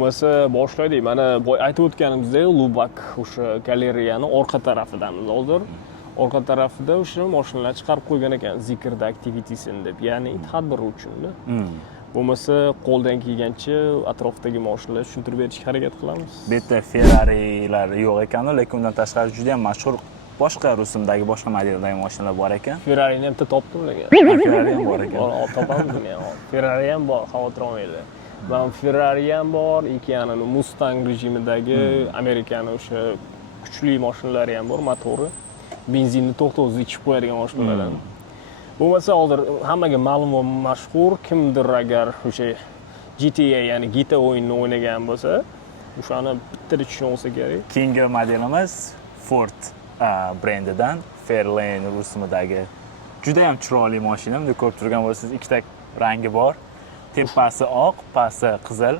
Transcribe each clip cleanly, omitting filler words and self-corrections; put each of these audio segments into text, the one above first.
Bo'lmasa boshlaydik. Mana boy aytib o'tganimizdek, Lubak o'sha galereyani orqa tarafidamiz hozir. Orqa tarafida o'sha mashinalar chiqarib qo'ygan ekan Zikrda Activities'in deb, ya'ni tadbir uchun. Bo'lmasa qo'ldan kelgancha atrofdagi mashinalarni tushuntirib berishga harakat qilamiz. Bu yerda Ferrari'lar yo'q ekan, lekin undan tashqari juda ham mashhur boshqa rusumdagi boshqa modeldagi mashinalar bor ekan. Ferrari'ni ham topdim lekin. Ferrari ham bor ekan. Topamiz men. Ferrari ham bor, xavotir olmanglar. Men Ferrari ham bor, ikki Mustang rejimidagi Amerikani o'sha kuchli mashinalari ham bor, motori. Benzinni to'xtovsiz ichib qo'yadigan mashinalardan. Bo'lmasa hozir hammaga ma'lum va mashhur kimdir agar o'sha GTA ya'ni GTA o'yinini o'ynagan bo'lsa, o'shani bittada tushunib olsa kerak. Keyingi modelimiz Ford brendidan Fairlane rusumidagi juda ham chiroyli mashina. Bunda ko'rib turgan bo'lsangiz, ikkita rangi bor. Tepasi oq, pasti qizil.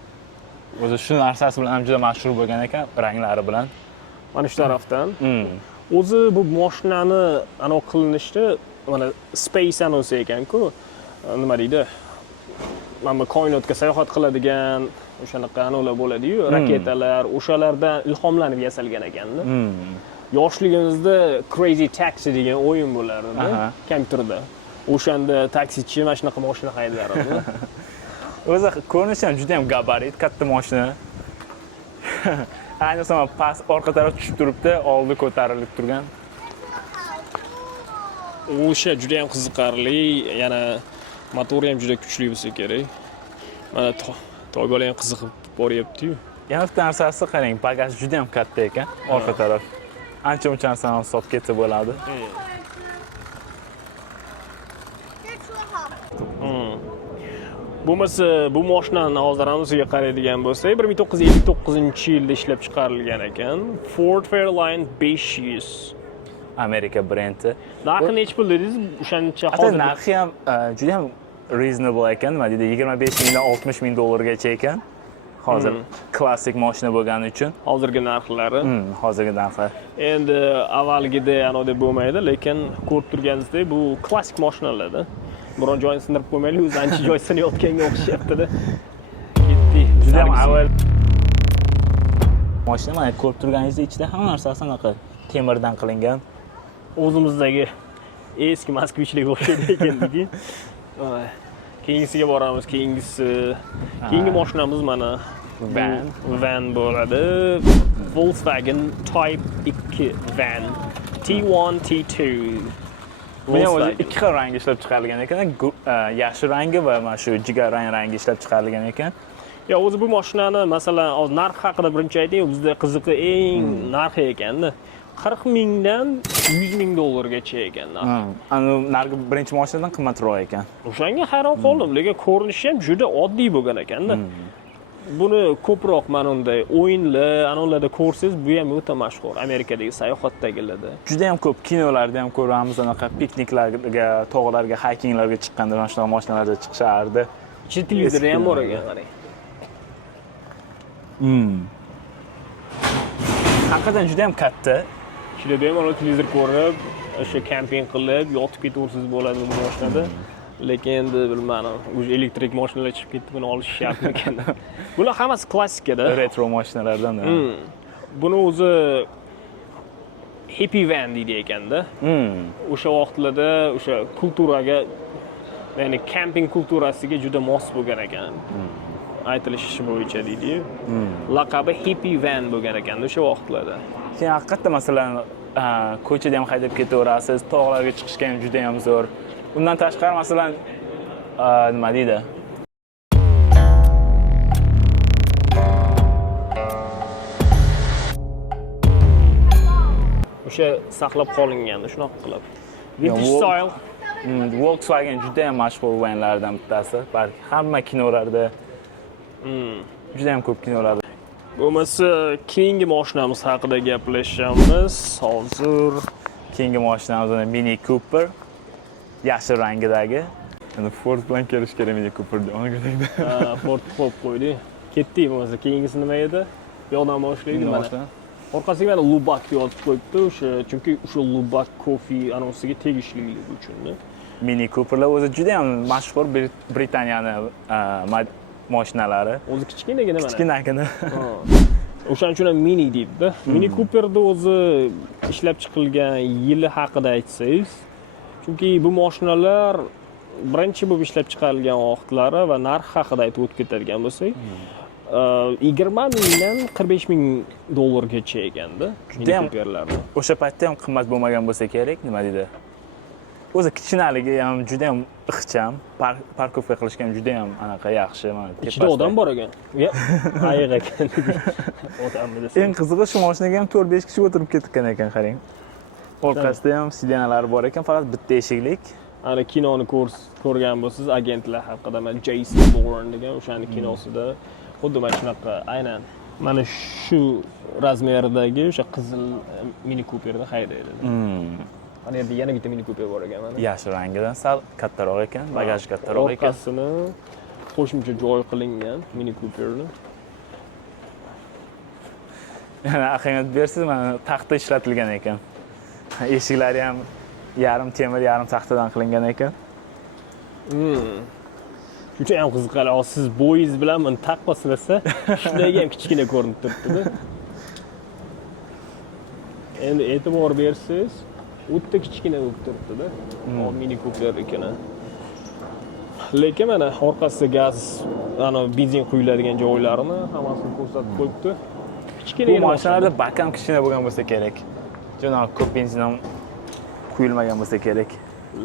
O'zi shu narsasi bilan ham juda mashhur bo'lgan ekan, ranglari bilan. Mana shu tarafdan. O'zi bu mashinani anaqa qilinishda mana space anonsi ekan-ku, nima deydi? Mana koinotga sayohat qiladigan o'shanaqa anolar bo'ladi-yu, raketalar, o'shalardan ilhomlanib yasalgan ekanda. Yoshligimizda Crazy Taxi degan o'yin bo'lardi kompyuterda. O'shanda taksichi mana shunaqa mashina haydardi. O'zi ko'rinishi ham juda ham gabarit, katta mashina. Ayniqsa past orqa taraf tushib turibdi, oldi ko'tarilib turgan. O'sha juda ham qiziqarli, yana motori ham juda kuchli bo'lsa kerak. Mana toy bola ham qiziqib boryapti-yu. Yana bitta narsasi qarang, bagaj juda ham katta ekan, orqa taraf. Ancha-muncha narsani solib ketsa bo'ladi. Bo'lmasa bu mashinani hozir anosiga qaraydigan bo'lsak, 1959-yilda ishlab chiqarilgan ekan. Ford Fairlane 500. Amerika brendi. Narxi necha pul dedingiz? O'shancha hozir narxi ham juda ham reasonable ekan, nima deydi, 25 mingdan 60 ming dollargacha ekan. Hozir klassik mashina bo'lgani uchun. Hozirgi narxlari. Hozirgi narxi. Endi avvalgida anodek bo'lmaydi, lekin ko'rib turganingizdek bu klassik mashinalarda. Biron joyini sindirib qo'ymaylik, o'zi ancha joy sinayotganga o'xshayapti-da. Ketdi. Juda ham avval mashina mana ko'rib turganingizdek ichida hamma narsasi anaqa temirdan qilingan. O'zimizdagi eski Moskvichlarga o'xshaydi ekan deydi. Keyingisiga boramiz. Keyingi mashinamiz mana van bo'ladi. Volkswagen Type 2 van. T1, T2. Buni o'zi ikki xil rang ishlab chiqarilgan ekan. Yashil rangi va mana shu jigarrang rangi ishlab chiqarilgan ekan. Ya o'zi bu mashinani masalan narx haqida birinchi ayting, bizda qiziqi eng narxi ekanda. 40 mingdan 100 ming dollargacha ekan. Ana narxi birinchi mashinadan qimmatroq ekan. O'shanga hayron qoldim, lekin ko'rinishi ham juda oddiy bo'lgan ekanda. Buni ko'proq mana unday o'yinlar, anolarda ko'rsangiz, bu ham o'ta mashhur Amerikadagi sayohatdagilarda. Juda ham ko'p kinolarda ham ko'ramiz, anaqa pikniklarga, tog'larga, haykinglarga chiqqanda mana shunaqa mashinalarda chiqishardi. Ichida televizor ham bor ekan, qarang. Haqiqatan juda ham katta. Ichida bemalol televizor ko'rib, o'sha kamping qilib, yotib ketaversangiz bo'ladi bu mashinada. Lekin endi bilmadim, o'sha elektrik mashinalar chiqib ketdi, buni olish shartmi ekan. Bular hammasi klassikada. Retro mashinalardan. Buni o'zi hippie van deydi ekanda. O'sha vaqtlarda o'sha kulturaga, ya'ni kamping kulturasiga juda mos bo'lgan ekan. Aytilishi bo'yicha deydi. Laqabi hippie van bo'lgan ekan o'sha vaqtlarda. Keyin haqiqatda masalan, ko'chada ham haydab ketaverasiz, tog'larga chiqishga ham juda ham zo'r. Bundan tashqari masalan, nima deydi? O'sha saqlab qolingan, shunaqa qilib. Vintage style. Volkswagen juda ham mashhur vanlardan bittasi. Balki hamma kinolarda juda ham ko'p kinolarda. Bo'lmasa keyingi mashinamiz haqida gaplashamiz. Hozir keyingi mashinamiz Mini Cooper. Yashil rangidagi. Endi Ford bilan kelish kerak Mini Cooperda. Ona göre Ford qo'yib qo'ydi. Ketdik bo'lmasa keyingisi nima edi? Bu yoqdan boshlaylik mana. Orqasiga mana Lubak yozib qo'yibdi o'sha, chunki o'sha Lubak Coffee anonsiga tegishliligi uchun. Mini Cooperlar o'zi juda ham mashhur Britaniyani mashinalari. O'zi kichkinagina mana. Kichkinagina. O'shaning uchun ham mini deydi-da. Mini Cooper'da o'zi ishlab chiqilgan yili haqida aytsangiz, chunki bu mashinalar birinchi bo'lib ishlab chiqarilgan vaqtlari va narx haqida aytib o'tib ketadigan bo'lsak, 20 mingdan 45 ming dollargacha ekanda. Mini Cooper'larni. O'sha paytda ham qimmat bo'lmagan bo'lsa kerak, nima deydi? O'zi kichkinaligi ham juda ham ixcham, parkovka qilishga ham juda ham anaqa yaxshi. Mana ichida odam bor ekan. Ayiq ekan. Odammi desam. Eng qizig'i shu mashinaga ham 4-5 kishi o'tirib ketgan ekan, qarang. Orqasida ham sidenalari bor ekan, faqat bitta eshiklik. Ana kinoni ko'rgan bo'lsangiz, agentlar haqida, mana Jason Bourne degan o'shani kinosida xuddi mana shunaqa, aynan mana shu razmerdagi o'sha qizil Mini Cooper'ni haydaydi. Mana yerda yana bitta Mini Cooper bor ekan mana. Yashil rangidan sal kattaroq ekan, bagaj kattaroq ekan. Orqasini qo'shimcha joy qilingan Mini Cooper'ni. Yana ahamiyat bersiz, mana taxta ishlatilgan ekan. Eshiklari ham yarim temir, yarim taxtadan qilingan ekan. Juda ham qiziqarli. Siz bo'yingiz bilan buni taqqoslasa, shunday ham kichkina ko'rinib turibdi-da. Endi e'tibor bersangiz, o'ta kichkina bo'lib turibdi-da. Mini Cooper ekani. Lekin mana orqasida gaz, ana benzin quyiladigan joylarini hammasini ko'rsatib qo'yibdi. Kichkina mashinada bak ham kichkina bo'lgan bo'lsa kerak. Janob ko'p benzin ham quyilmagan bo'lsa kerak.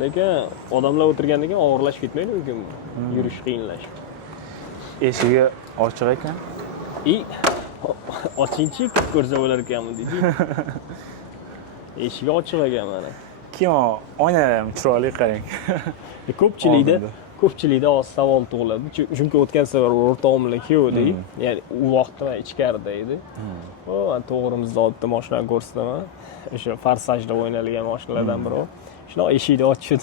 Lekin odamlar o'tirgandan keyin og'irlashib ketmaydi mumkin. Yurish qiyinlashib. Eshigi ochiq ekan. Ochingchi ko'rsa bo'lar ekanmi deydi. Eshigi ochiq ekan mana. Kino oynalari ham chiroyli, qarang. Ko'pchilikda savol tug'iladi. Chunki o'tgan safar o'rtog'imlar kuyovdik. Ya'ni u vaqtda ichkarida edi. To'g'rimizda olibda mashinani ko'rsataman. O'sha Forsajda o'ynalgan mashinalardan biri. Shuna eshikni ochdi.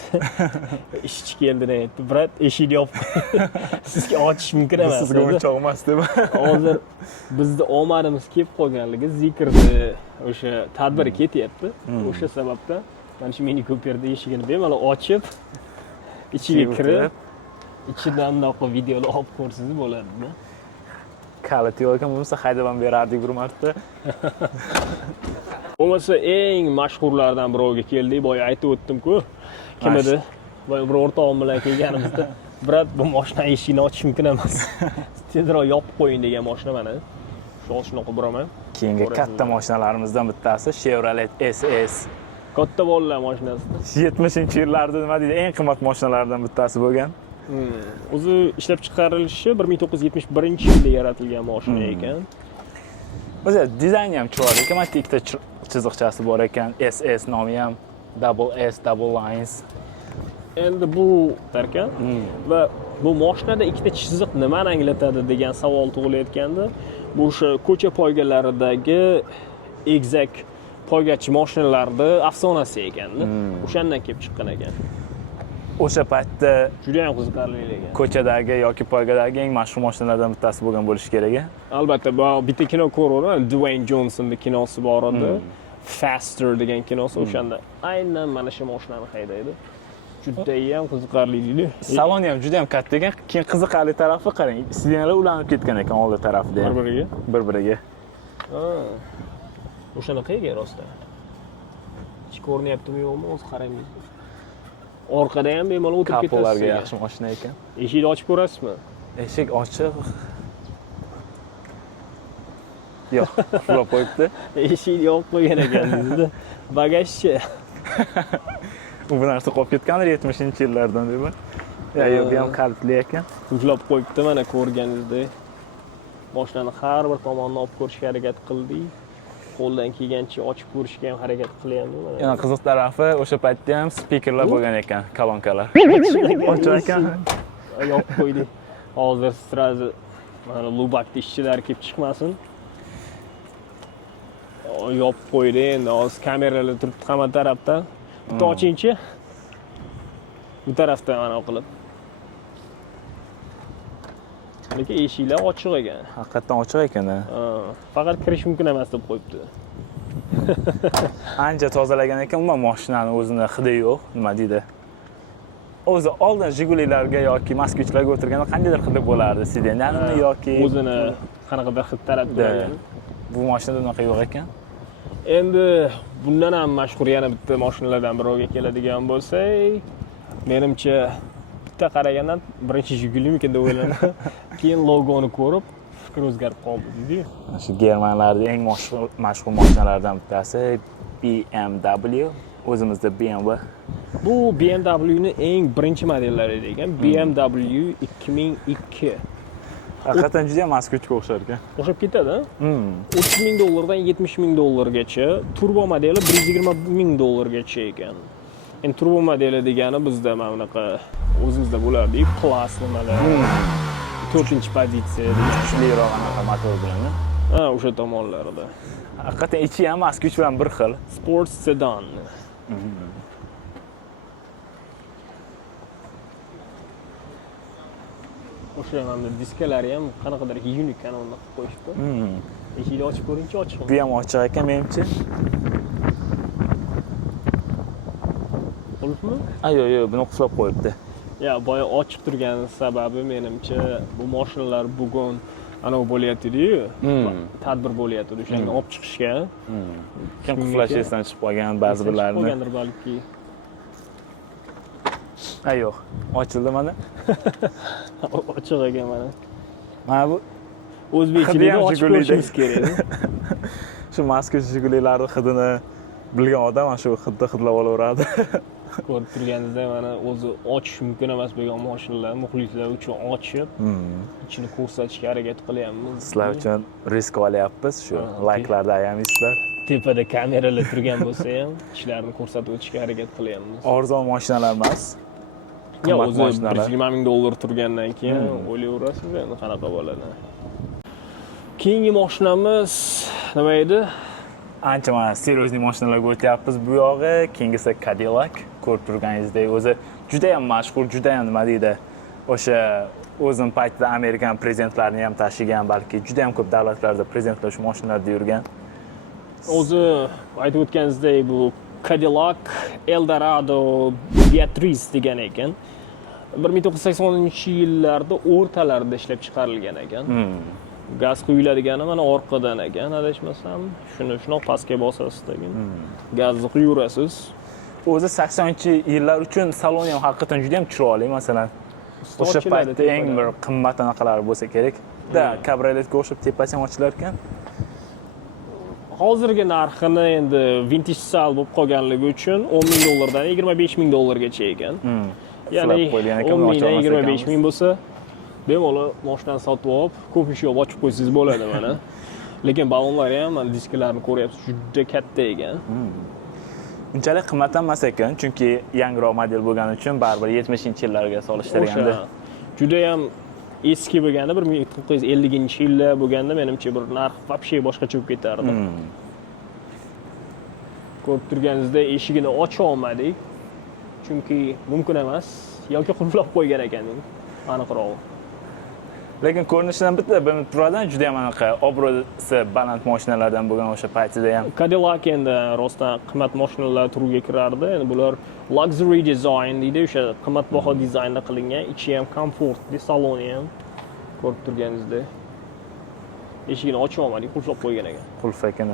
Ishchi keldi aytdi. Brat, eshikni yopib. Sizga ochish mumkin emas. Sizga o'choq emas deb. Hozir bizda omadimiz kelib qolganligi zikrni o'sha tadbir ketyapti. O'sha sababdan mana shu Mini Cooper'da eshigini bemalol ochib, ichiga kirib, ichidan noqo videolar olib ko'rsangiz bo'ladi-da. Kalit yo'q ekan, bo'lmasa haydab ham berardik bir marta. Bo'lmasa eng mashhurlardan birovga keldik, boya aytib o'tdim-ku. Kim edi? Boya bir o'rtog'im bilan kelganimizda, "Brat, bu mashina eshigini ochish mumkin emas. Tezroq yopib qo'ying" degan mashina mana. Shunaqa buraman. Keyingi katta mashinalarimizdan bittasi Chevrolet SS. Katta bolalar mashinasi. 70-yillarda nima deydi, eng qimmat mashinalardan bittasi bo'lgan. O'zi ishlab chiqarilishi 1971-yilda yaratilgan mashina ekan. O'zi dizayni ham chiroyli ekan, mana ikkita chiziqchasi bor ekan, SS nomi ham, double S, double lines. Endi bu ekan va bu mashinada ikkita chiziq nimani anglatadi degan savol tug'ilayotganda, bu o'sha ko'cha poygalaridagi egzak poygachi mashinalarda afsonasi ekanda. O'shandan kelib chiqqan ekan. O'sha paytda juda ham qiziqarli ekan. Ko'chadagi yoki poygadagi eng mashhur mashinalardan bittasi bo'lgan bo'lishi kerak. Albatta, bu bitta kino ko'raman, Dwayne Johnsonning kinosi bor edi. Faster degan kinosi, o'shanda aynan mana shu mashinani haydaydi. Juda ham qiziqarli deydi. Saloni ham juda ham katta ekan. Keyin qiziqarli tarafi qarang, sidenalar ulanib ketgan ekan oldi tarafida. Bir-biriga. O'shanaqa ekan rostdan. Hech ko'rinyaptimi yo'qmi, o'zi qaraymiz. Orqada ham bemalol o'tirib ketasiz. Kapollarga yaxshi mashina ekan. Eshikni ochib ko'rasizmi? Eshik ochiq. Yo'q, qulab qo'yibdi. Eshikni yopib qo'ygan ekan-da. Bagajchi. U bu narsa qolib ketgandir 70-yillardan deb. Yo'q, bu ham qalbli ekan. Uxlab qo'yibdi, mana ko'rganingizdek. Mashinani har bir tomonini olib ko'rishga harakat qildik. Qo'ldan kelgancha ochib ko'rishga ham harakat qilyapmiz. Yana qiziq tarafi, o'sha paytda ham spikerlar bo'lgan ekan, kolonkalar. Ochiq ekan. Yopib qo'ydik. Hozir srazi mana lubakni ishchilari kelib chiqmasin. Yopib qo'ydi, endi hozir kameralar turibdi hamma tarafdan. Bitta ochingchi. Bu tarafdan mana qilib. Lekin eshiklar ochiq ekan. Haqiqatan ochiq ekan-a. Faqat kirish mumkin emas deb qo'yibdi. Ancha tozalagan ekan, umuman mashinaning o'zini hidi yo'q, nima deydi? o'zi oldin Jigulilarga yoki Moskvichlarga o'tirganda qandaydir hidi bo'lardi, Sedanmi yoki o'zini qanaqadir hid taratgan. bu mashinada unaqa yo'q ekan. Endi bundan ham mashhur yana bitta mashinalardan biriga keladigan bo'lsak, menimcha bitta qaragandan birinchi Jigulimikin deb o'ylanaman. Keyin logoni ko'rib fikr o'zgarib qoldi dedi-yu. Shu Germanlarda eng mashhur mashinalardan bittasi BMW. O'zimizda BMW. Bu BMWning eng birinchi modellari ekan. BMW 2002. Haqiqatan juda ham Moskvichga o'xshar ekan. O'xshab ketadi. $30,000 dan $70,000gacha, turbo modeli $120,000 ekan. Endi turbo modeli degani bizda mana bunaqa o'zimizda bo'lardi, klass nimalar. 4-pozitsiya, Kuchliroq anaqa motor bilan. ha, o'sha tomonlarda. Haqiqatan ichi ham Moskvich bilan bir xil. Sport sedan. O'sha mana diskalari ham qanaqadir unik kanalda qilib qo'yishdi. Eshikni ochib ko'ringchi, ochiq. Bu ham ochiq ekan menimcha. Qulfmi? Yo'q, buni qulflab qo'yibdi. Ya, boya ochiq turgani sababi menimcha bu mashinalar bugun anavi bo'layotdi-yu, tadbir bo'layotdi, o'shanga olib chiqishga. Kim qulflash esdan chiqib qolgan ba'zi birlarini. Qolgandir balki. Yo'q, ochildi mana. Ochiq ekan mana. Mana bu O'zbekchilikda ochib ko'rishimiz kerak. Shu Moskvich Jigulilarning hidini bilgan odam mana shu hidda hidlab olaveradi. Ko'rib turganingizda mana o'zi ochish mumkin emas bo'lgan mashinalar muxlislar uchun ochib, ichini ko'rsatishga harakat qilyapmiz. Sizlar uchun risk olyapmiz, shu layklarda ayamisizlar. Tepada kameralar turgan bo'lsa ham, ishlarini ko'rsatib o'tishga harakat qilyapmiz. Arzon mashinalar emas. Ya, o'zi $120,000 turgandan keyin o'ylayverasiz endi qanaqa bo'ladi. Keyingi mashinamiz nima edi? Ancha mana seriozli mashinalarga o'tyapmiz bu yog'i. Keyingisi Cadillac. Ko'rib turganingizdek, o'zi juda ham mashhur, juda ham nima deydi, o'sha o'zim paytida Amerikan prezidentlarini ham tashigan, balki juda ham ko'p davlatlarda prezidentlar shu mashinalarda yurgan. O'zi aytib o'tganingizdek, bu Cadillac Eldorado Beatrice degan ekan. 1980-yillarda o'rtalarida ishlab chiqarilgan ekan. Gaz quyiladigani mana orqadan ekan, adashmasam. Shunaqa pastga bosasizdan gazni quyurasiz. O'zi 80-yillar uchun saloni ham haqiqatan juda ham chiroyli, masalan. O'sha paytda eng bir qimmat anaqalar bo'lsa kerak. Kabrioletga o'xshab tepasi ham ochilar ekan. Hozirgi narxini endi vintage style bo'lib qolganligi uchun $10,000 dan $25,000gacha ekan. Ya'ni 10,000 dan 25,000 bo'lsa, bemalol mashinani sotib olib, ko'pincha olib ochib qo'ysangiz bo'ladi mana. Lekin ballonlari ham mana diskalarni ko'ryapsiz, juda katta ekan. Unchalik qimmat emas ekan, chunki yangiroq model bo'lgani uchun baribir 70-yillarga solishtirganda. Juda ham eski bo'lganda 1950-yillar bo'lganda menimcha bir narx вообще boshqacha bo'lib ketardi. Ko'rib turganingizda eshigini ocha olmadik. Chunki mumkin emas yoki qulflab qo'ygan ekan, aniqrog'i. Lekin ko'rinishidan bitta bilinib turadi, juda ham anaqa obro'si baland mashinalardan bo'lgan o'sha paytida ham. Cadillac endi rostdan qimmat mashinalar turiga kirardi. Endi bular luxury design deydi, o'sha qimmatbaho dizaynda qilingan, ichi ham komfortli, saloni ham ko'rib turganingizda eshigini ocha olmadik, qulflab qo'ygan ekan. Qulf ekan.